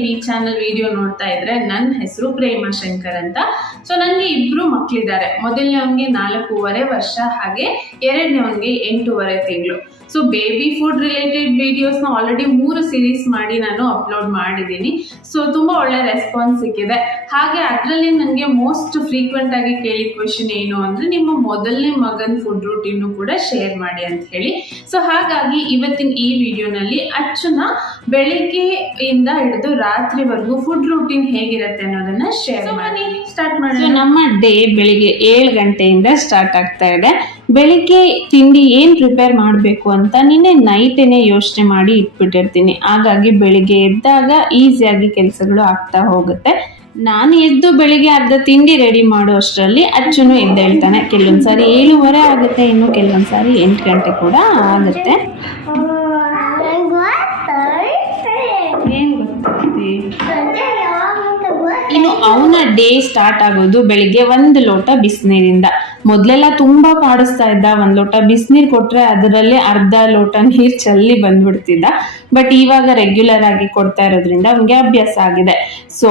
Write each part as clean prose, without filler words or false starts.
ನೀವು ಈ channel video ನೋಡ್ತಾ ಇದ್ರೆ, ನನ್ನ ಹೆಸರು ಪ್ರೇಮಾ ಶಂಕರ್ ಅಂತ. ಸೊ ನನಗೆ 2 ಮಕ್ಕಳಿದ್ದಾರೆ. ಮೊದಲನೇವನಿಗೆ 4.5 ವರ್ಷ, ಹಾಗೆ ಎರಡನೇವನಿಗೆ 8.5 ತಿಂಗಳು. ಸೊ ಬೇಬಿ ಫುಡ್ ರಿಲೇಟೆಡ್ ವಿಡಿಯೋಸ್ನ ಆಲ್ರೆಡಿ 3 ಸೀರೀಸ್ ಮಾಡಿ ನಾನು ಅಪ್ಲೋಡ್ ಮಾಡಿದ್ದೀನಿ. ಸೊ ತುಂಬ ಒಳ್ಳೆ ರೆಸ್ಪಾನ್ಸ್ ಸಿಕ್ಕಿದೆ. ಹಾಗೆ ಅದರಲ್ಲಿ ನನಗೆ ಮೋಸ್ಟ್ ಫ್ರೀಕ್ವೆಂಟ್ ಆಗಿ ಕೇಳಿದ ಕ್ವೆಶನ್ ಏನು ಅಂದರೆ, ನಿಮ್ಮ ಮೊದಲನೇ ಮಗನ ಫುಡ್ ರೂಟೀನು ಕೂಡ ಶೇರ್ ಮಾಡಿ ಅಂತ ಹೇಳಿ. ಸೊ ಹಾಗಾಗಿ ಇವತ್ತಿನ ಈ ವಿಡಿಯೋನಲ್ಲಿ ಅಚ್ಚುನ ಬೆಳಿಗ್ಗೆಯಿಂದ ಹಿಡಿದು ರಾತ್ರಿವರೆಗೂ ಫುಡ್ ರೂಟೀನ್ ಹೇಗಿರುತ್ತೆ ಅನ್ನೋದನ್ನ ಶೇರ್ ಮಾಡಿ ಸ್ಟಾರ್ಟ್ ಮಾಡಿ. ನಮ್ಮ ಡೇ ಬೆಳಿಗ್ಗೆ 7 ಗಂಟೆಯಿಂದ ಸ್ಟಾರ್ಟ್ ಆಗ್ತಾ ಇದೆ. ಬೆಳಿಗ್ಗೆ ತಿಂಡಿ ಏನು ಪ್ರಿಪೇರ್ ಮಾಡಬೇಕು ಅಂತ ನಿನ್ನೆ ನೈಟೇನೆ ಯೋಚನೆ ಮಾಡಿ ಇಟ್ಬಿಟ್ಟಿರ್ತೀನಿ. ಹಾಗಾಗಿ ಬೆಳಿಗ್ಗೆ ಎದ್ದಾಗ ಈಸಿಯಾಗಿ ಕೆಲಸಗಳು ಆಗ್ತಾ ಹೋಗುತ್ತೆ. ನಾನು ಎದ್ದು ಬೆಳಿಗ್ಗೆ ಅರ್ಧ ತಿಂಡಿ ರೆಡಿ ಮಾಡೋ ಅಷ್ಟರಲ್ಲಿ ಅಚ್ಚುನು ಎದ್ದೇಳ್ತಾನೆ. ಕೆಲವೊಂದ್ಸಾರಿ 7:15 ಆಗುತ್ತೆ, ಇನ್ನು ಕೆಲವೊಂದ್ಸಾರಿ 8 ಗಂಟೆ ಕೂಡ ಆಗುತ್ತೆ. ಏನು ಗೊತ್ತಾಗ್ತಿ? ಇನ್ನು ಅವನ ಡೇ ಸ್ಟಾರ್ಟ್ ಆಗೋದು ಬೆಳಿಗ್ಗೆ 1 ಲೋಟ ಬಿಸಿನೀರಿಂದ. ಮೊದಲೆಲ್ಲ ತುಂಬಾ ಕಾಡಿಸ್ತಾ ಇದ್ದ. 1 ಲೋಟ ಬಿಸಿನೀರು ಕೊಟ್ರೆ ಅದರಲ್ಲಿ ಅರ್ಧ ಲೋಟ ನೀರು ಚಲ್ಲಿ ಬಂದ್ಬಿಡ್ತಿದ್ದ. ಬಟ್ ಇವಾಗ ರೆಗ್ಯುಲರ್ ಆಗಿ ಕೊಡ್ತಾ ಇರೋದ್ರಿಂದ ಅವನಿಗೆ ಅಭ್ಯಾಸ ಆಗಿದೆ. ಸೊ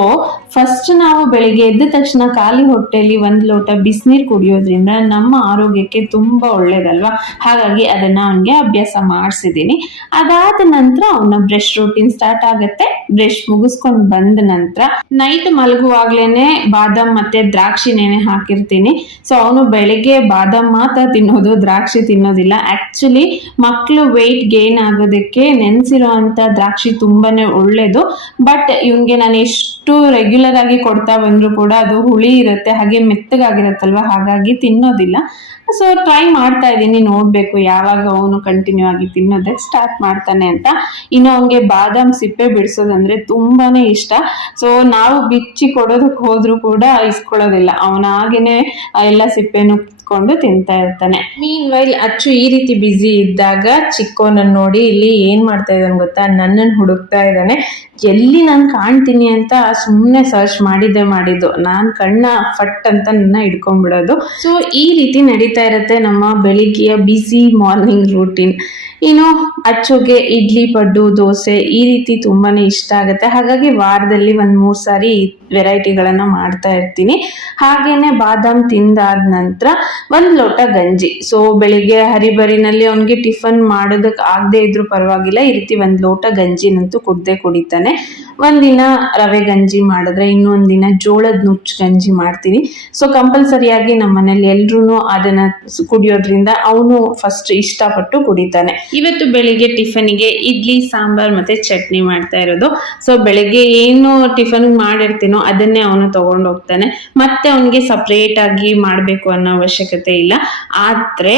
ಫಸ್ಟ್ ನಾವು ಬೆಳಿಗ್ಗೆ ಎದ್ದ ತಕ್ಷಣ ಖಾಲಿ ಹೊಟ್ಟೆಯಲ್ಲಿ 1 ಲೋಟ ಬಿಸಿನೀರು ಕುಡಿಯೋದ್ರಿಂದ ನಮ್ಮ ಆರೋಗ್ಯಕ್ಕೆ ತುಂಬಾ ಒಳ್ಳೇದಲ್ವಾ. ಹಾಗಾಗಿ ಅದನ್ನ ಅವನಿಗೆ ಅಭ್ಯಾಸ ಮಾಡಿಸಿದ್ದೀನಿ. ಅದಾದ ನಂತರ ಅವನ ಬ್ರಷ್ ರೂಟೀನ್ ಸ್ಟಾರ್ಟ್ ಆಗುತ್ತೆ. ಬ್ರಷ್ ಮುಗಿಸ್ಕೊಂಡು ಬಂದ ನಂತರ ನೈಟ್ ಮಲಗುವಾಗ್ಲೇನೆ ಬಾದಾಮ್ ಮತ್ತೆ ದ್ರಾಕ್ಷಿ ನೆನೆ ಹಾಕಿರ್ತೀನಿ. ಸೊ ಅವನು ಬೆಳಿಗ್ಗೆ ಬಾದಾಮ್ ಮಾತ್ರ ತಿನ್ನೋದು, ದ್ರಾಕ್ಷಿ ತಿನ್ನೋದಿಲ್ಲ. ಆಕ್ಚುಲಿ ಮಕ್ಕಳು ವೆಯ್ಟ್ ಗೇನ್ ಆಗೋದಕ್ಕೆ ನೆನೆಸಿರೋ ಅಂತ ದ್ರಾಕ್ಷಿ ತುಂಬಾನೇ ಒಳ್ಳೇದು. ಬಟ್ ಇವನ್ಗೆ ನಾನು ಎಷ್ಟು ರೆಗ್ಯುಲರ್ ಆಗಿ ಕೊಡ್ತಾ ಬಂದ್ರು ಕೂಡ ಅದು ಹುಳಿ ಇರುತ್ತೆ, ಹಾಗೆ ಮೆತ್ತಗಾಗಿರತ್ತಲ್ವಾ, ಹಾಗಾಗಿ ತಿನ್ನೋದಿಲ್ಲ. ಸೊ ಟ್ರೈ ಮಾಡ್ತಾ ಇದ್ದೀನಿ, ನೋಡ್ಬೇಕು ಯಾವಾಗ ಅವನು ಕಂಟಿನ್ಯೂ ಆಗಿ ತಿನ್ನೋದಕ್ಕೆ ಸ್ಟಾರ್ಟ್ ಮಾಡ್ತಾನೆ ಅಂತ. ಇನ್ನು ಅವನಿಗೆ ಬಾದಾಮ್ ಸಿಪ್ಪೆ ಬಿಡಿಸೋದಂದ್ರೆ ತುಂಬಾನೇ ಇಷ್ಟ. ಸೊ ನಾವು ಬಿಚ್ಚಿ ಕೊಡೋದಕ್ಕೆ ಹೋದ್ರು ಕೂಡ ಇಸ್ಕೊಳ್ಳೋದಿಲ್ಲ. ಅವನಾಗೇನೆ ಎಲ್ಲ ಸಿಪ್ಪೆನು ಕೊಂಡು ತಿಂತಾ ಇರ್ತಾನೆ. ಮೀನ್ ವೈಲ್ ಅಚ್ಚು ಈ ರೀತಿ ಬ್ಯುಸಿ ಇದ್ದಾಗ ಚಿಕ್ಕೋನನ್ನ ನೋಡಿ ಇಲ್ಲಿ ಏನ್ ಮಾಡ್ತಾ ಇದ್ದಾನೆ ಗೊತ್ತಾ, ನನ್ನನ್ನು ಹುಡುಕ್ತಾ ಇದ್ದಾನೆ. ಎಲ್ಲಿ ನಾನು ಕಾಣ್ತೀನಿ ಅಂತ ಸುಮ್ಮನೆ ಸರ್ಚ್ ಮಾಡಿದ್ದು. ನಾನು ಕಣ್ಣ ಫಟ್ ಅಂತ ನನ್ನ ಹಿಡ್ಕೊಂಡ್ಬಿಡೋದು. ಸೊ ಈ ರೀತಿ ನಡೀತಾ ಇರುತ್ತೆ ನಮ್ಮ ಬೆಳಿಗ್ಗೆಯ ಬ್ಯುಸಿ ಮಾರ್ನಿಂಗ್ ರೂಟೀನ್. ಇನ್ನು ಅಚ್ಚುಗೆ ಇಡ್ಲಿ, ಪಡ್ಡು, ದೋಸೆ ಈ ರೀತಿ ತುಂಬಾನೇ ಇಷ್ಟ ಆಗುತ್ತೆ. ಹಾಗಾಗಿ ವಾರದಲ್ಲಿ 1-3 ಸಾರಿ ವೆರೈಟಿಗಳನ್ನ ಮಾಡ್ತಾ ಇರ್ತೀನಿ. ಹಾಗೇನೆ ಬಾದಾಮ್ ತಿಂದಾದ ನಂತರ 1 ಲೋಟ ಗಂಜಿ. ಸೊ ಬೆಳಿಗ್ಗೆ ಹರಿಬರಿನಲ್ಲಿ ಅವನಿಗೆ ಟಿಫನ್ ಮಾಡೋದಕ್ಕೆ ಆಗದೆ ಇದ್ರೂ ಪರವಾಗಿಲ್ಲ, ಈ ರೀತಿ 1 ಲೋಟ ಗಂಜಿನಂತೂ ಕುಡಿತಾನೆ. ಒಂದಿನ ರವೆ ಗಂಜಿ ಮಾಡಿದ್ರೆ ಇನ್ನೊಂದ್ ದಿನ ಜೋಳದ ನುಚ್ಚು ಗಂಜಿ ಮಾಡ್ತೀನಿ. ಸೊ ಕಂಪಲ್ಸರಿಯಾಗಿ ನಮ್ಮ ಮನೇಲಿ ಎಲ್ರು ಅದನ್ನ ಕುಡಿಯೋದ್ರಿಂದ ಅವನು ಫಸ್ಟ್ ಇಷ್ಟಪಟ್ಟು ಕುಡಿತಾನೆ. ಇವತ್ತು ಬೆಳಿಗ್ಗೆ ಟಿಫನ್ಗೆ ಇಡ್ಲಿ, ಸಾಂಬಾರ್ ಮತ್ತೆ ಚಟ್ನಿ ಮಾಡ್ತಾ ಇರೋದು. ಸೊ ಬೆಳಿಗ್ಗೆ ಏನು ಟಿಫನ್ ಮಾಡಿರ್ತೀನೋ ಅದನ್ನೇ ಅವನು ತಗೊಂಡು ಹೋಗ್ತಾನೆ. ಮತ್ತೆ ಅವನಿಗೆ ಸಪ್ರೇಟ್ ಆಗಿ ಮಾಡ್ಬೇಕು ಅನ್ನೋ ಅವಶ್ಯಕತೆ ಇಲ್ಲ. ಆದ್ರೆ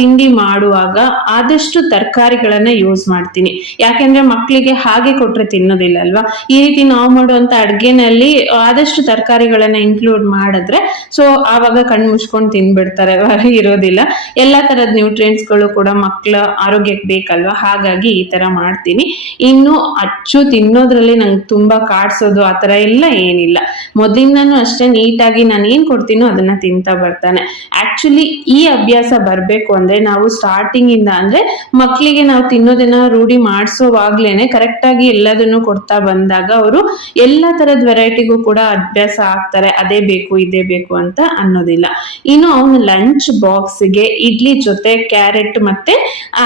ತಿಂಡಿ ಮಾಡುವಾಗ ಆದಷ್ಟು ತರಕಾರಿಗಳನ್ನ ಯೂಸ್ ಮಾಡ್ತೀನಿ. ಯಾಕೆಂದ್ರೆ ಮಕ್ಕಳಿಗೆ ಹಾಗೆ ಕೊಟ್ರೆ ತಿನ್ನೋದಿಲ್ಲ ಅಲ್ವಾ. ಈ ರೀತಿ ನಾವು ಮಾಡುವಂತ ಅಡ್ಗೆನಲ್ಲಿ ಆದಷ್ಟು ತರಕಾರಿಗಳನ್ನ ಇನ್ಕ್ಲೂಡ್ ಮಾಡಿದ್ರೆ ಸೊ ಆವಾಗ ಕಣ್ಣು ಮುಚ್ಕೊಂಡು ತಿನ್ಬಿಡ್ತಾರೆ, ಇರೋದಿಲ್ಲ. ಎಲ್ಲಾ ತರದ ನ್ಯೂಟ್ರಿಯೆಂಟ್ಸ್ ಗಳು ಕೂಡ ಮಕ್ಕಳ ಆರೋಗ್ಯಕ್ಕೆ ಬೇಕಲ್ವಾ, ಹಾಗಾಗಿ ಈ ತರ ಮಾಡ್ತೀನಿ. ಇನ್ನು ಅಚ್ಚು ತಿನ್ನೋದ್ರಲ್ಲಿ ನಂಗೆ ತುಂಬಾ ಕಾಡ್ಸೋದು ಆತರ ಎಲ್ಲ ಏನಿಲ್ಲ. ಮೊದಲಿಂದನೂ ಅಷ್ಟೇ ನೀಟಾಗಿ ನಾನು ಏನ್ ಕೊಡ್ತೀನೋ ಅದನ್ನ ತಿಂತಾ ಬರ್ತಾನೆ. ಆಕ್ಚುಲಿ ಈ ಅಭ್ಯಾಸ ಬರ್ಬೇಕು ಅಂದ್ರೆ ನಾವು ಸ್ಟಾರ್ಟಿಂಗ್ ಇಂದ ಅಂದ್ರೆ ಮಕ್ಕಳಿಗೆ ನಾವು ತಿನ್ನೋದನ್ನ ರೂಢಿ ಮಾಡಿಸೋವಾಗ್ಲೇನೆ ಕರೆಕ್ಟ್ ಆಗಿ ಎಲ್ಲದನ್ನು ಕೊಡ್ತಾ ಬಂದಾಗ ಅವರು ಎಲ್ಲಾ ತರದ ವೆರೈಟಿಗೂ ಕೂಡ ಅಭ್ಯಾಸ ಆಗ್ತಾರೆ. ಅದೇ ಬೇಕು ಇದೇ ಬೇಕು ಅಂತ ಅನ್ನೋದಿಲ್ಲ. ಇನ್ನು ಅವನು ಲಂಚ್ ಬಾಕ್ಸ್ಗೆ ಇಡ್ಲಿ ಜೊತೆ ಕ್ಯಾರೆಟ್ ಮತ್ತೆ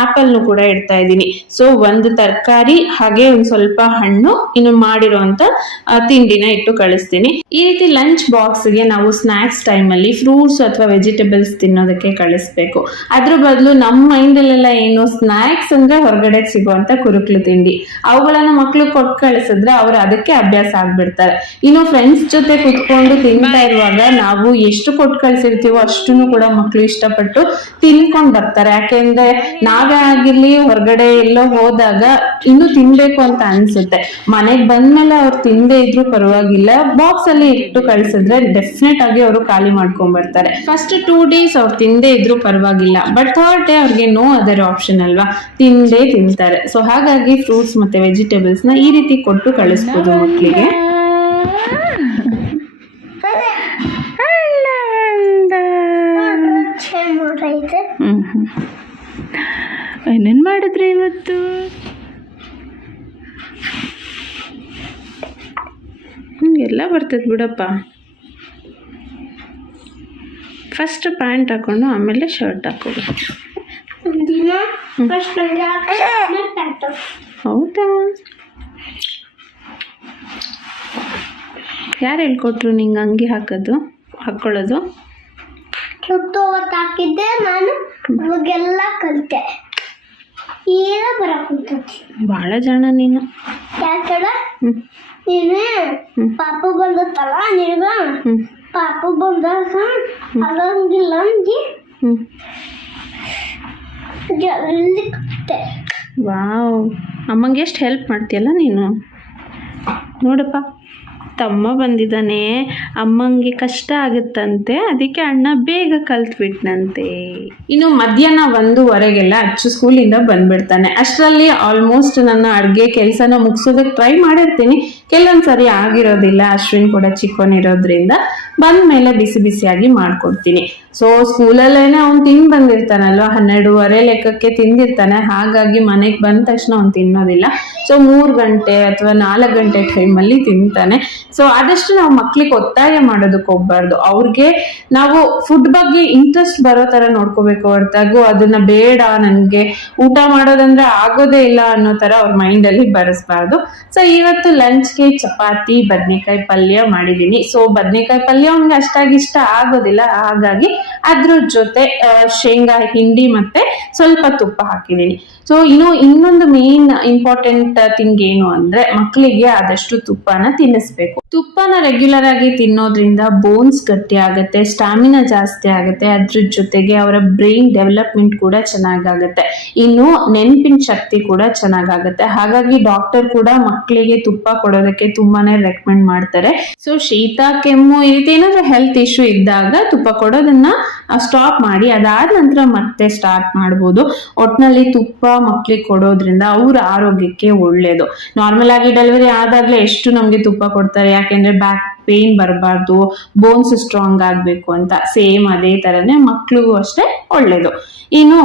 ಆಪಲ್ ಕೂಡ ಇಡ್ತಾ ಇದ್ದೀನಿ. ಸೊ 1 ತರಕಾರಿ ಹಾಗೆ ಒಂದ್ ಸ್ವಲ್ಪ ಹಣ್ಣು, ಇನ್ನು ಮಾಡಿರೋಂತ ತಿಂಡಿನ ಇಟ್ಟು ಕಳಿಸ್ತೀನಿ. ಈ ರೀತಿ ಲಂಚ್ ಬಾಕ್ಸ್ಗೆ ನಾವು ಸ್ನಾಕ್ಸ್ ಟೈಮ್ ಅಲ್ಲಿ ಫ್ರೂಟ್ಸ್ ಅಥವಾ ವೆಜಿಟೇಬಲ್ಸ್ ತಿನ್ನೋದಕ್ಕೆ ಕಳಿಸ್ಬೇಕು. ಅದ್ರ ಬದಲು ನಮ್ಮ ಮೈಂಡ್ ಅಲ್ಲೆಲ್ಲ ಏನು ಸ್ನಾಕ್ಸ್ ಅಂದ್ರೆ ಹೊರಗಡೆ ಸಿಗುವಂತ ಕುರುಕ್ಲು ತಿಂಡಿ, ಅವುಗಳನ್ನ ಮಕ್ಳು ಕೊಟ್ಟು ಕಳಿಸಿದ್ರೆ ಅವ್ರು ಅದಕ್ಕೆ ಅಭ್ಯಾಸ ಆಗ್ಬಿಡ್ತಾರೆ. ಇನ್ನು ಫ್ರೆಂಡ್ಸ್ ಜೊತೆ ಕುತ್ಕೊಂಡು ತಿಂತಾ ಇರುವಾಗ ನಾವು ಎಷ್ಟು ಕೊಟ್ಟು ಕಳ್ಸಿರ್ತೀವೋ ಅಷ್ಟನ್ನು ಕೂಡ ಮಕ್ಳು ಇಷ್ಟಪಟ್ಟು ತಿನ್ಕೊಂಡ್ ಬರ್ತಾರೆ. ಯಾಕೆಂದ್ರೆ ನಾವೇ ಆಗಿರ್ಲಿ ಹೊರಗಡೆ ಎಲ್ಲೋ ಹೋದಾಗ ಇನ್ನು ತಿನ್ಬೇಕು ಅಂತ ಅನ್ಸುತ್ತೆ. ಮನೆಗ್ ಬಂದ್ಮೇಲೆ ಅವ್ರು ತಿಂದೇ ಇದ್ರು ಪರವಾಗಿಲ್ಲ, ಬಾಕ್ಸ್ ಅಲ್ಲಿ ಇಟ್ಟು ಕಳ್ಸಿದ್ರೆ ಡೆಫಿನೆಟ್ ಆಗಿ ಅವರು ಖಾಲಿ ಮಾಡ್ಕೊಂಡ್ ಬರ್ತಾರೆ. ಫಸ್ಟ್ 2 days ಅವ್ರು ತಿಂದೇ ಇದ್ರು ಪರವಾಗಿಲ್ಲ, ಬಟ್ 3rd day ಅವ್ರಿಗೆ ನೋ ಅದರ್ ಆಪ್ಷನ್ ಅಲ್ವಾ, ತಿಂದೇ ತಿಂತಾರೆ. ಸೊ ಹಾಗಾಗಿ ಫ್ರೂಟ್ಸ್ ಮತ್ತೆ ವೆಜಿಟೇಬಲ್ಸ್ ನ ಈ ರೀತಿ ಕೊಟ್ಟು ಕಳಿಸ್ಬೋದು ಮಕ್ಕಳಿಗೆ. ಏನೇನ್ ಮಾಡಿದ್ರಿ ಇವತ್ತು? ಎಲ್ಲ ಬರ್ತದೆ ಬಿಡಪ್ಪ. ಫಸ್ಟ್ ಪ್ಯಾಂಟ್ ಹಾಕೊಂಡು ಆಮೇಲೆ ಶರ್ಟ್ ಹಾಕೋದು. ಹೌದಾ? ಯಾರು ಹೇಳ್ಕೊಟ್ರು ನಿಂಗೆ ಅಂಗಿ ಹಾಕ್ಕೊಳ್ಳೋದು? ಹಾಕಿದ್ದೆ ನಾನು, ಅವಾಗೆಲ್ಲ ಕಲಿತೆ. ಈಗ ಬರಕುಂತೈತಿ. ಭಾಳ ಜನ ನೀನು. ಯಾಕಡೆ ನೀನು ಪಾಪು ಬಂದತ್ತಲ್ಲ, ನೀನು ಪಾಪು ಬಂದಾಗ ಆಗಂಗಿಲ್ಲ ಅಂದು ಜಲ್ದಿ ಕಲಿತೆ. ವಾವ್, ಅಮ್ಮಂಗೆ ಎಷ್ಟು ಹೆಲ್ಪ್ ಮಾಡ್ತೀಯಲ್ಲ ನೀನು. ನೋಡಪ್ಪ, ತಮ್ಮ ಬಂದಿದ್ದಾನೆ, ಅಮ್ಮಂಗೆ ಕಷ್ಟ ಆಗುತ್ತಂತೆ, ಅದಕ್ಕೆ ಅಣ್ಣ ಬೇಗ ಕಲ್ತ್ಬಿಟ್ನಂತೆ. ಇನ್ನು ಮಧ್ಯಾಹ್ನ 1:15 ಅಚ್ಚು ಸ್ಕೂಲಿಂದ ಬಂದ್ಬಿಡ್ತಾನೆ. ಅಷ್ಟರಲ್ಲಿ ಆಲ್ಮೋಸ್ಟ್ ನನ್ನ ಅಡುಗೆ ಕೆಲಸನ ಮುಗಿಸೋದಕ್ಕೆ ಟ್ರೈ ಮಾಡಿರ್ತೀನಿ. ಕೆಲವೊಂದ್ಸರಿ ಆಗಿರೋದಿಲ್ಲ, ಅಶ್ವಿನ್ ಕೂಡ ಚಿಕ್ಕವನಿರೋದ್ರಿಂದ ಬಂದಮೇಲೆ ಬಿಸಿ ಬಿಸಿಯಾಗಿ ಮಾಡ್ಕೊಡ್ತೀನಿ. ಸೊ ಸ್ಕೂಲಲ್ಲೇನೆ ಅವ್ನು ತಿಂದು ಬಂದಿರ್ತಾನಲ್ವ, 12:15 ಲೆಕ್ಕಕ್ಕೆ ತಿಂದಿರ್ತಾನೆ. ಹಾಗಾಗಿ ಮನೆಗೆ ಬಂದ ತಕ್ಷಣ ಅವ್ನು ತಿನ್ನೋದಿಲ್ಲ. ಸೊ 3 ಗಂಟೆ ಅಥವಾ 4 ಗಂಟೆ ಟೈಮಲ್ಲಿ ತಿಂತಾನೆ. ಸೊ ಆದಷ್ಟು ನಾವು ಮಕ್ಳಿಗೆ ಒತ್ತಾಯ ಮಾಡೋದಕ್ಕೆ ಹೋಗ್ಬಾರ್ದು. ಅವ್ರಿಗೆ ನಾವು ಫುಡ್ ಬಗ್ಗೆ ಇಂಟ್ರೆಸ್ಟ್ ಬರೋ ಥರ ನೋಡ್ಕೋಬೇಕು ಹೊರತಾಗೂ ಅದನ್ನ ಬೇಡ, ನನಗೆ ಊಟ ಮಾಡೋದಂದ್ರೆ ಆಗೋದೇ ಇಲ್ಲ ಅನ್ನೋ ಥರ ಅವ್ರ ಮೈಂಡಲ್ಲಿ ಬರೆಸ್ಬಾರ್ದು. ಸೊ ಇವತ್ತು ಲಂಚ್ಗೆ ಚಪಾತಿ ಬದನೆಕಾಯಿ ಪಲ್ಯ ಮಾಡಿದ್ದೀನಿ. ಸೊ ಬದನೆಕಾಯಿ ಪಲ್ಯ ಅವ್ನಿಗೆ ಅಷ್ಟಾಗಿ ಇಷ್ಟ ಆಗೋದಿಲ್ಲ, ಹಾಗಾಗಿ ಅದ್ರ ಜೊತೆ ಶೇಂಗಾ ಹಿಂಡಿ ಮತ್ತೆ ಸ್ವಲ್ಪ ತುಪ್ಪ ಹಾಕಿದ್ದೀನಿ. ಸೊ ಇನ್ನೊಂದು ಮೇನ್ ಇಂಪಾರ್ಟೆಂಟ್ ಥಿಂಗ್ ಏನು ಅಂದ್ರೆ, ಮಕ್ಕಳಿಗೆ ಆದಷ್ಟು ತುಪ್ಪನ ತಿನ್ನಿಸ್ಬೇಕು. ತುಪ್ಪನ ರೆಗ್ಯುಲರ್ ಆಗಿ ತಿನ್ನೋದ್ರಿಂದ ಬೋನ್ಸ್ ಗಟ್ಟಿ ಆಗುತ್ತೆ, ಸ್ಟಾಮಿನಾ ಜಾಸ್ತಿ ಆಗುತ್ತೆ, ಅದ್ರ ಜೊತೆಗೆ ಅವರ ಬ್ರೈನ್ ಡೆವಲಪ್ಮೆಂಟ್ ಕೂಡ ಚೆನ್ನಾಗಾಗುತ್ತೆ, ಇನ್ನು ನೆನಪಿನ ಶಕ್ತಿ ಕೂಡ ಚೆನ್ನಾಗಾಗುತ್ತೆ. ಹಾಗಾಗಿ ಡಾಕ್ಟರ್ ಕೂಡ ಮಕ್ಕಳಿಗೆ ತುಪ್ಪ ಕೊಡೋದಕ್ಕೆ ತುಂಬಾನೇ ರೆಕಮೆಂಡ್ ಮಾಡ್ತಾರೆ. ಸೊ ಶೀತ ಕೆಮ್ಮು ಈ ರೀತಿ ಏನಾದ್ರು ಹೆಲ್ತ್ ಇಶ್ಯೂ ಇದ್ದಾಗ ತುಪ್ಪ ಕೊಡೋದನ್ನ ಸ್ಟಾಪ್ ಮಾಡಿ, ಅದಾದ ನಂತರ ಮತ್ತೆ ಸ್ಟಾರ್ಟ್ ಮಾಡ್ಬೋದು. ಒಟ್ನಲ್ಲಿ ತುಪ್ಪ ಮಕ್ಳಿಗೆ ಕೊಡೋದ್ರಿಂದ ಅವ್ರ ಆರೋಗ್ಯಕ್ಕೆ ಒಳ್ಳೇದು. ನಾರ್ಮಲ್ ಆಗಿ ಡೆಲಿವರಿ ಆದಾಗ್ಲೇ ಎಷ್ಟು ನಮ್ಗೆ ತುಪ್ಪ ಕೊಡ್ತಾರೆ, ಯಾಕೆಂದ್ರೆ ಬ್ಯಾಕ್ ಪೇನ್ ಬರಬಾರ್ದು, ಬೋನ್ಸ್ ಸ್ಟ್ರಾಂಗ್ ಆಗ್ಬೇಕು ಅಂತ. ಸೇಮ್ ಅದೇ ತರನೇ ಮಕ್ಳಿಗೂ ಅಷ್ಟೇ ಒಳ್ಳೇದು. ಇನ್ನು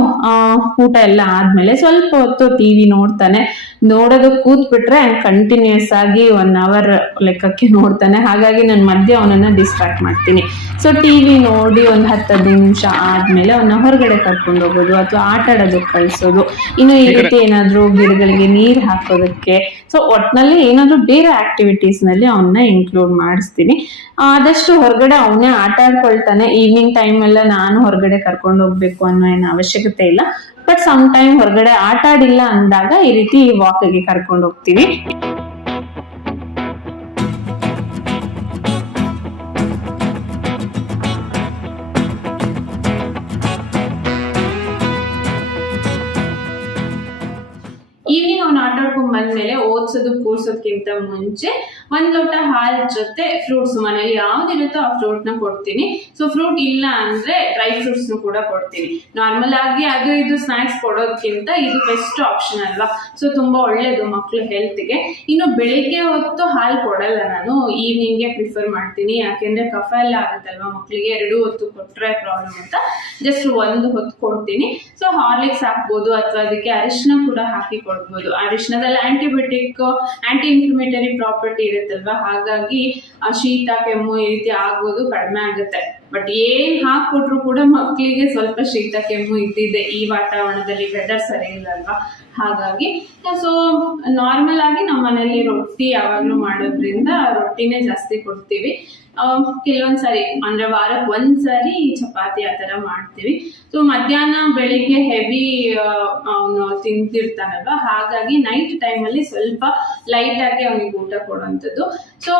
ಊಟ ಎಲ್ಲ ಆದ್ಮೇಲೆ ಸ್ವಲ್ಪ ಹೊತ್ತು ಟಿವಿ ನೋಡ್ತಾನೆ. ನೋಡೋದಕ್ಕೆ ಕೂತ್ಬಿಟ್ರೆ ಕಂಟಿನ್ಯೂಸ್ ಆಗಿ 1 ಅವರ್ ಲೆಕ್ಕಕ್ಕೆ ನೋಡ್ತಾನೆ. ಹಾಗಾಗಿ ನಾನು ಮಧ್ಯೆ ಅವನನ್ನ ಡಿಸ್ಟ್ರಾಕ್ಟ್ ಮಾಡ್ತೀನಿ. ಸೊ ಟಿವಿ ನೋಡಿ ಒಂದು 10-15 ನಿಮಿಷ ಆದ್ಮೇಲೆ ಅವನ್ನ ಹೊರಗಡೆ ಕರ್ಕೊಂಡು ಹೋಗೋದು ಅಥವಾ ಆಟ ಆಡೋದಕ್ಕೆ ಕಳಿಸೋದು. ಇನ್ನು ಈ ರೀತಿ ಏನಾದ್ರು ಗಿಡಗಳಿಗೆ ನೀರು ಹಾಕೋದಕ್ಕೆ, ಸೊ ಒಟ್ನಲ್ಲಿ ಏನಾದ್ರು ಬೇರೆ ಆಕ್ಟಿವಿಟೀಸ್ ನಲ್ಲಿ ಅವನ್ನ ಇನ್ಕ್ಲೂಡ್ ಮಾಡಿಸ್ತೀನಿ. ಆದಷ್ಟು ಹೊರಗಡೆ ಅವನೇ ಆಟ ಆಡ್ಕೊಳ್ತಾನೆ. ಈವ್ನಿಂಗ್ ಟೈಮ್ ಎಲ್ಲ ನಾನು ಹೊರಗಡೆ ಕರ್ಕೊಂಡು ಹೋಗ್ಬೇಕು ಅನ್ನೋ ಏನು ಅವಶ್ಯಕತೆ ಇಲ್ಲ. ಬಟ್ ಸಮ್ ಟೈಮ್ ಹೊರಗಡೆ ಆಟ ಆಡಿಲ್ಲ ಅಂದಾಗ ಈ ರೀತಿ ವಾಕ್ಗೆ ಕರ್ಕೊಂಡು ಹೋಗ್ತೀವಿ. ಈವ್ನಿಂಗ್ ಅವ್ನು ಆಟ ಆಡ್ಕೊಂಡ್ ಬಂದ್ಮೇಲೆ ಓದ್ಸೋದು ಕೂರ್ಸೋದ್ಕಿಂತ ಮುಂಚೆ 1 ಲೋಟ ಹಾಲ್ ಜೊತೆ ಫ್ರೂಟ್ಸ್ ಮನೇಲಿ ಯಾವ್ದಿರುತ್ತೋ ಆ ಫ್ರೂಟ್ ನ ಕೊಡ್ತೀನಿ. ಸೊ ಫ್ರೂಟ್ ಇಲ್ಲ ಅಂದ್ರೆ ಡ್ರೈ ಫ್ರೂಟ್ಸ್ ಕೂಡ ಕೊಡ್ತೀನಿ. ನಾರ್ಮಲ್ ಆಗಿ ಅದು ಇದು ಸ್ನಾಕ್ಸ್ ಕೊಡೋದಕ್ಕಿಂತ ಇದು ಬೆಸ್ಟ್ ಆಪ್ಷನ್ ಅಲ್ವಾ. ಸೊ ತುಂಬಾ ಒಳ್ಳೇದು ಮಕ್ಳ ಹೆಲ್ತ್ಗೆ. ಇನ್ನು ಬೆಳಿಗ್ಗೆ ಹೊತ್ತು ಹಾಲು ಕೊಡಲ್ಲ ನಾನು, ಈವ್ನಿಂಗ್ಗೆ ಪ್ರಿಫರ್ ಮಾಡ್ತೀನಿ. ಯಾಕೆಂದ್ರೆ ಕಫ ಎಲ್ಲ ಆಗುತ್ತಲ್ವಾ ಮಕ್ಳಿಗೆ, 2 ಹೊತ್ತು ಕೊಟ್ರೆ ಪ್ರಾಬ್ಲಮ್ ಅಂತ ಜಸ್ಟ್ 1 ಹೊತ್ತು ಕೊಡ್ತೀನಿ. ಸೊ ಹಾರ್ಲಿಕ್ಸ್ ಹಾಕ್ಬೋದು ಅಥವಾ ಅದಕ್ಕೆ ಅರಿಶಿನ ಕೂಡ ಹಾಕಿ ಕೊಡ್ಬೋದು. ಅರಿಶಿನದಲ್ಲಿ ಆಂಟಿಬಯೋಟಿಕ್ ಆಂಟಿ ಇನ್ಫ್ಲಮೇಟರಿ ಪ್ರಾಪರ್ಟಿ ಇರುತ್ತಲ್ವಾ, ಹಾಗಾಗಿ ಶೀತ ಕೆಮ್ಮು ಈ ರೀತಿ ಆಗೋದು ಕಡಿಮೆ ಆಗುತ್ತೆ. ಬಟ್ ಏನ್ ಹಾಕೊಟ್ರು ಕೂಡ ಮಕ್ಕಳಿಗೆ ಸ್ವಲ್ಪ ಶೀತ ಕೆಮ್ಮು ಇದ್ದಿದೆ ಈ ವಾತಾವರಣದಲ್ಲಿ, ವೆದರ್ ಸರಿ ಇಲ್ಲ ಅಲ್ವಾ. ಹಾಗಾಗಿ ಸೊ ನಾರ್ಮಲ್ ಆಗಿ ನಮ್ಮ ಮನೇಲಿ ರೊಟ್ಟಿ ಯಾವಾಗ್ಲೂ ಮಾಡೋದ್ರಿಂದ ರೊಟ್ಟಿನೇ ಜಾಸ್ತಿ ಕೊಡ್ತೀವಿ. ಕೆಲವೊಂದ್ಸರಿ ಅಂದ್ರೆ ವಾರಕ್ಕೆ 1 ಸಾರಿ ಚಪಾತಿ ಆ ತರ ಮಾಡ್ತೀವಿ. ಸೊ ಮಧ್ಯಾಹ್ನ ಬೆಳಿಗ್ಗೆ ಹೆವಿ ಅವನು ತಿಂತಿರ್ತಾನಲ್ವ, ಹಾಗಾಗಿ ನೈಟ್ ಟೈಮಲ್ಲಿ ಸ್ವಲ್ಪ ಲೈಟ್ ಆಗಿ ಅವನಿಗೆ ಊಟ ಕೊಡುವಂಥದ್ದು. ಸೊ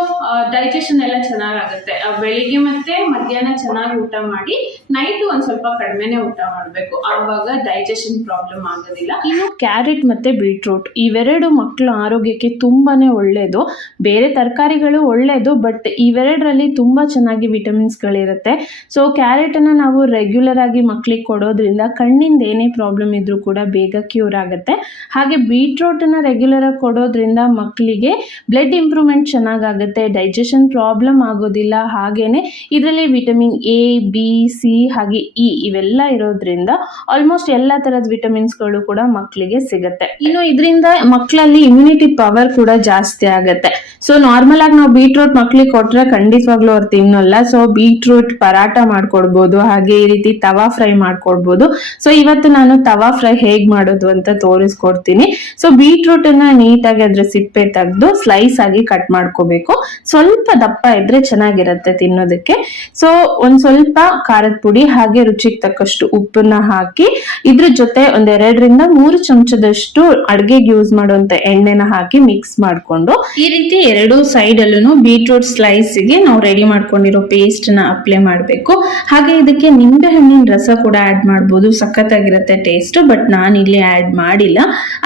ಡೈಜೆಷನ್ ಎಲ್ಲ ಚೆನ್ನಾಗಾಗುತ್ತೆ. ಬೆಳಿಗ್ಗೆ ಮತ್ತೆ ಮಧ್ಯಾಹ್ನ ಚೆನ್ನಾಗಿ ಊಟ ಮಾಡಿ ನೈಟ್ ಒಂದ್ ಸ್ವಲ್ಪ ಕಡಿಮೆನೆ ಊಟ ಮಾಡಬೇಕು, ಆವಾಗ ಡೈಜೆಷನ್ ಪ್ರಾಬ್ಲಮ್ ಆಗೋದಿಲ್ಲ. ಇನ್ನು ಕ್ಯಾರೆಟ್ ಮತ್ತೆ ಬೀಟ್ರೂಟ್ ಇವೆರಡು ಮಕ್ಕಳ ಆರೋಗ್ಯಕ್ಕೆ ತುಂಬಾನೇ ಒಳ್ಳೇದು. ಬೇರೆ ತರಕಾರಿಗಳು ಒಳ್ಳೇದು, ಬಟ್ ಇವೆರಡರಲ್ಲಿ ತುಂಬಾ ಚೆನ್ನಾಗಿ ವಿಟಮಿನ್ಸ್ಗಳಿರುತ್ತೆ. ಸೊ ಕ್ಯಾರೆಟನ್ನು ನಾವು ರೆಗ್ಯುಲರ್ ಆಗಿ ಮಕ್ಕಳಿಗೆ ಕೊಡೋದ್ರಿಂದ ಕಣ್ಣಿಂದ ಏನೇ ಪ್ರಾಬ್ಲಮ್ ಇದ್ರೂ ಕೂಡ ಬೇಗ ಕ್ಯೂರ್ ಆಗುತ್ತೆ. ಹಾಗೆ ಬೀಟ್ರೂಟನ್ನು ರೆಗ್ಯುಲರ್ ಆಗಿ ಕೊಡೋದ್ರಿಂದ ಮಕ್ಕಳಿಗೆ ಬ್ಲಡ್ ಇಂಪ್ರೂವ್ಮೆಂಟ್ ಚೆನ್ನಾಗಾಗುತ್ತೆ, ಡೈಜೆಷನ್ ಪ್ರಾಬ್ಲಮ್ ಆಗೋದಿಲ್ಲ. ಹಾಗೇನೆ ಇದರಲ್ಲಿ vitamin vitamin A, B, C ಹಾಗೆ ಇ ಇವೆಲ್ಲ ಇರೋದ್ರಿಂದ ಆಲ್ಮೋಸ್ಟ್ ಎಲ್ಲ ತರದ ವಿಟಮಿನ್ಸ್ಗಳು ಕೂಡ ಮಕ್ಕಳಿಗೆ ಸಿಗುತ್ತೆ. ಇನ್ನು ಇದರಿಂದ ಮಕ್ಕಳಲ್ಲಿ ಇಮ್ಯುನಿಟಿ ಪವರ್ ಕೂಡ ಜಾಸ್ತಿ ಆಗುತ್ತೆ. ಸೊ ನಾರ್ಮಲ್ ಆಗಿ ನಾವು ಬೀಟ್ರೂಟ್ ಮಕ್ಳಿಗೆ ಕೊಟ್ರೆ ಖಂಡಿತವಾಗ್ಲೂ ಅವ್ರು ತಿನ್ನಲ್ಲ. ಸೊ ಬೀಟ್ರೂಟ್ ಪರಾಟ ಮಾಡ್ಕೊಡ್ಬೋದು, ಹಾಗೆ ಈ ರೀತಿ ತವಾ ಫ್ರೈ ಮಾಡ್ಕೊಡ್ಬೋದು. ಸೊ ಇವತ್ತು ನಾನು ತವಾ ಫ್ರೈ ಹೇಗ್ ಮಾಡೋದು ಅಂತ ತೋರಿಸ್ಕೊಡ್ತೀನಿ. ಸೊ ಬೀಟ್ರೂಟ್ ಅನ್ನ ನೀಟಾಗಿ ಅದ್ರ ಸಿಪ್ಪೆ ತೆಗೆದು ಸ್ಲೈಸ್ ಆಗಿ ಕಟ್ ಮಾಡ್ಕೋಬೇಕು. ಸ್ವಲ್ಪ ದಪ್ಪ ಇದ್ರೆ ಚೆನ್ನಾಗಿರುತ್ತೆ ತಿನ್ನೋದಕ್ಕೆ. ಸೊ ಒಂದ್ ಸ್ವಲ್ಪ ಖಾರದ ಪುಡಿ ಹಾಗೆ ರುಚಿಗೆ ತಕ್ಕಷ್ಟು ಉಪ್ಪನ್ನ ಹಾಕಿ ಇದ್ರ ಜೊತೆ ಒಂದ್ 2ರಿಂದ 3 ಚಮಚದಷ್ಟು ಅಡ್ಗೆಗೆ ಯೂಸ್ ಮಾಡುವಂತ ಎಣ್ಣೆನ ಹಾಕಿ ಮಿಕ್ಸ್ ಮಾಡ್ಕೊಂಡು ಈ ರೀತಿ 2 ಸೈಡ್ ಅಲ್ಲೂ ಬೀಟ್ರೂಟ್ ಸ್ಲೈಸ್ ಗೆ ನಾವು ರೆಡಿ ಮಾಡ್ಕೊಂಡಿರೋ ಪೇಸ್ಟ್ ನ ಅಪ್ಲೈ ಮಾಡ್ಬೇಕು. ಹಾಗೆ ಇದಕ್ಕೆ ನಿಂಬೆ ಹಣ್ಣಿನ ರಸ ಕೂಡ ಆಡ್ ಮಾಡ್ಬೋದು, ಸಖತ್ತಾಗಿರುತ್ತೆ ಟೇಸ್ಟ್. ಬಟ್ ನಾನು ಇಲ್ಲಿ ಆಡ್ ಮಾಡಿಲ್ಲ.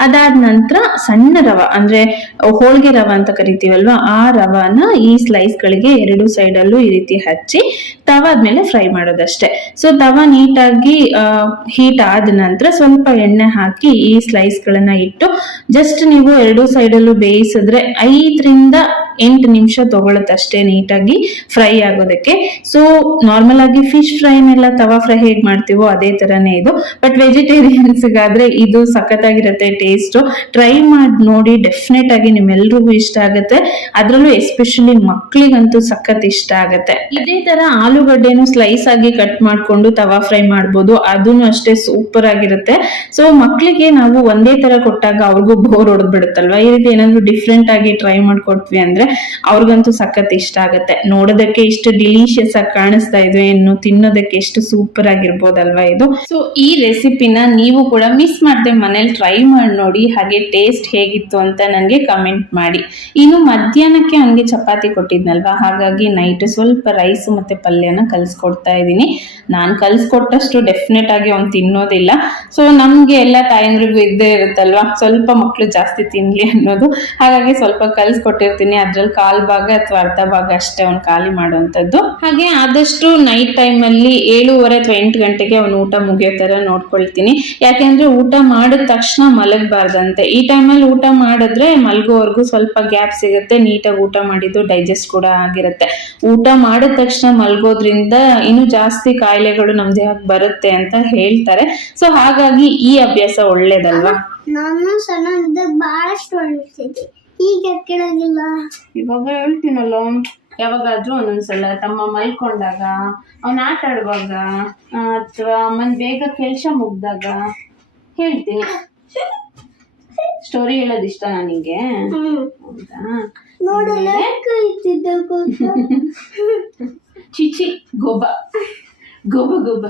ಅದಾದ ನಂತರ ಸಣ್ಣ ರವ ಅಂದ್ರೆ ಹೋಳಿಗೆ ರವ ಅಂತ ಕರಿತೀವಲ್ವಾ, ಆ ರವನ ಈ ಸ್ಲೈಸ್ ಗಳಿಗೆ 2 ಸೈಡ್ ಅಲ್ಲೂ ಈ ರೀತಿ ಹಚ್ಚಿ ತವಾದ್ಮೇಲೆ ಫ್ರೈ ಮಾಡೋದಷ್ಟೇ. ಸೊ ತವಾ ನೀಟಾಗಿ ಹೀಟ್ ಆದ ನಂತರ ಸ್ವಲ್ಪ ಎಣ್ಣೆ ಹಾಕಿ ಈ ಸ್ಲೈಸ್ ಗಳನ್ನ ಇಟ್ಟು ಜಸ್ಟ್ ನೀವು 2 ಸೈಡ್ ಅಲ್ಲೂ ಬೇಯಿಸಿದ್ರೆ 5ರಿಂದ 8 ನಿಮಿಷ ತಗೊಳುತ್ತೆ ಅಷ್ಟೇ ನೀಟಾಗಿ ಫ್ರೈ ಆಗೋದಕ್ಕೆ. ಸೊ ನಾರ್ಮಲ್ ಆಗಿ ಫಿಶ್ ಫ್ರೈನೆಲ್ಲ ತವಾ ಫ್ರೈ ಹೇಗ್ ಮಾಡ್ತೀವೋ ಅದೇ ತರನೇ ಇದು. ಬಟ್ ವೆಜಿಟೇರಿಯನ್ಸ್ಗಾದ್ರೆ ಇದು ಸಖತ್ತಾಗಿರುತ್ತೆ ಟೇಸ್ಟ್. ಟ್ರೈ ಮಾಡಿ ನೋಡಿ, ಡೆಫಿನೆಟ್ ಆಗಿ ನಿಮ್ಮೆಲ್ರಿಗೂ ಇಷ್ಟ ಆಗುತ್ತೆ. ಅದ್ರಲ್ಲೂ ಎಸ್ಪೆಷಲಿ ಮಕ್ಳಿಗಂತೂ ಸಖತ್ ಇಷ್ಟ ಆಗುತ್ತೆ. ಇದೇ ತರ ಆಲೂಗಡ್ಡೆನು ಸ್ಲೈಸ್ ಆಗಿ ಕಟ್ ಮಾಡ್ಕೊಂಡು ತವಾ ಫ್ರೈ ಮಾಡ್ಬೋದು, ಅದನ್ನು ಅಷ್ಟೇ ಸೂಪರ್ ಆಗಿರುತ್ತೆ. ಸೊ ಮಕ್ಳಿಗೆ ನಾವು ಒಂದೇ ತರ ಕೊಟ್ಟಾಗ ಅವ್ರಿಗೂ ಬೋರ್ ಹೊಡೆದ್ಬಿಡುತ್ತಲ್ವಾ. ಈ ರೀತಿ ಏನಾದ್ರು ಡಿಫ್ರೆಂಟ್ ಆಗಿ ಟ್ರೈ ಮಾಡ್ಕೊಟ್ವಿ ಅಂದ್ರೆ ಅವ್ರಿಗಂತೂ ಸಖತ್ ಇಷ್ಟ ಆಗುತ್ತೆ. ನೋಡೋದಕ್ಕೆ ಇಷ್ಟು ಡಿಲಿಷಿಯಸ್ ಆಗಿ ಕಾಣಿಸ್ತಾ ಇದೆ, ಇನ್ನು ತಿನ್ನೋದಕ್ಕೆ ಎಷ್ಟು ಸೂಪರ್ ಆಗಿರ್ಬೋದಲ್ವಾ ಇದು. ಸೊ ಈ ರೆಸಿಪಿನ ನೀವು ಕೂಡ ಮಿಸ್ ಮಾಡದೆ ಮನೇಲಿ ಟ್ರೈ ಮಾಡಿ ನೋಡಿ, ಹಾಗೆ ಟೇಸ್ಟ್ ಹೇಗಿತ್ತು ಅಂತ ನನಗೆ ಕಮೆಂಟ್ ಮಾಡಿ. ಇನ್ನು ಮಧ್ಯಾಹ್ನಕ್ಕೆ ಅವನಿಗೆ ಚಪಾತಿ ಕೊಟ್ಟಿದ್ನಲ್ವಾ, ಹಾಗಾಗಿ ನೈಟ್ ಸ್ವಲ್ಪ ರೈಸ್ ಮತ್ತೆ ಪಲ್ಯನ ಕಲ್ಸ್ಕೊಡ್ತಾ ಇದ್ದೀನಿ. ನಾನು ಕಲ್ಸ್ಕೊಟ್ಟಷ್ಟು ಡೆಫಿನೆಟ್ ಆಗಿ ಅವ್ನು ತಿನ್ನೋದಿಲ್ಲ. ಸೊ ನಮ್ಗೆ ಎಲ್ಲ ತಾಯಂದ್ರಿಗೂ ಇದ್ದೇ ಇರುತ್ತಲ್ವಾ, ಸ್ವಲ್ಪ ಮಕ್ಕಳು ಜಾಸ್ತಿ ತಿನ್ಲಿ ಅನ್ನೋದು. ಹಾಗಾಗಿ ಸ್ವಲ್ಪ ಕಲ್ಸ್ಕೊಟ್ಟಿರ್ತೀನಿ. ಅದ್ರಲ್ಲಿ 1/4 ಭಾಗ ಅಥವಾ ಅರ್ಧ ಭಾಗ ಅಷ್ಟೇ ಅವ್ನು ಖಾಲಿ ಮಾಡುವಂತದ್ದು. ಹಾಗೆ ಆದಷ್ಟು ನೈಟ್ ಟೈಮ್ ಅಲ್ಲಿ 7:30 ಅಥವಾ 8 ಗಂಟೆಗೆ ಅವ್ನು ಊಟ ಮುಗಿಯೋ ತರ ನೋಡ್ಕೊಳ್ತೀನಿ. ಯಾಕೆಂದ್ರೆ ಊಟ ಮಾಡಿದ ತಕ್ಷಣ ಮಲಗಬಾರ್ದಂತೆ. ಈ ಟೈಮಲ್ಲಿ ಊಟ ಮಾಡಿದ್ರೆ ಮಲ್ಗೋವರೆಗೂ ಸ್ವಲ್ಪ ಗ್ಯಾಪ್ ಸಿಗುತ್ತೆ, ನೀಟಾಗಿ ಊಟ ಮಾಡಿದ್ದು ಡೈಜೆಸ್ಟ್ ಕೂಡ ಆಗಿರುತ್ತೆ. ಊಟ ಮಾಡಿದ ತಕ್ಷಣ ಮಲ್ಗೋದ್ರಿಂದ ಇನ್ನು ಜಾಸ್ತಿ ಕಾಯಿಲೆಗಳು ನಮ್ ದೇಹಕ್ಕೆ ಬರುತ್ತೆ ಅಂತ ಹೇಳ್ತಾರೆ. ಸೊ ಹಾಗಾಗಿ ಈ ಅಭ್ಯಾಸ ಒಳ್ಳೇದಲ್ವಾ. ನಾನು ಸಣ್ಣ ಇದ್ದಾಗ ಬಹಳಷ್ಟು ಅನಿಸ್ತಿದ್ದೆ, ಈಗ ಕೇಳೋದಿಲ್ಲ. ಇವಾಗ ಹೇಳ್ತೀನಲ್ಲ, ಯಾವಾಗಾದ್ರೂ ಒಂದೊಂದ್ಸಲ ತಮ್ಮ ಮಲ್ಕೊಂಡಾಗ, ಅವ್ನ ಆಟ ಆಡುವಾಗ, ಅಥವಾ ಅಮ್ಮನ್ ಬೇಗ ಕೆಲಸ ಮುಗ್ದಾಗ ಹೇಳ್ತೀನಿ. ಸ್ಟೋರಿ ಹೇಳೋದು ಇಷ್ಟ ನನಗೆ. ಹೌದಾ? ನೋಡಲ್ಲ ಚಿಚಿ ಗೋಬ ಗೋಬ ಗೋಬ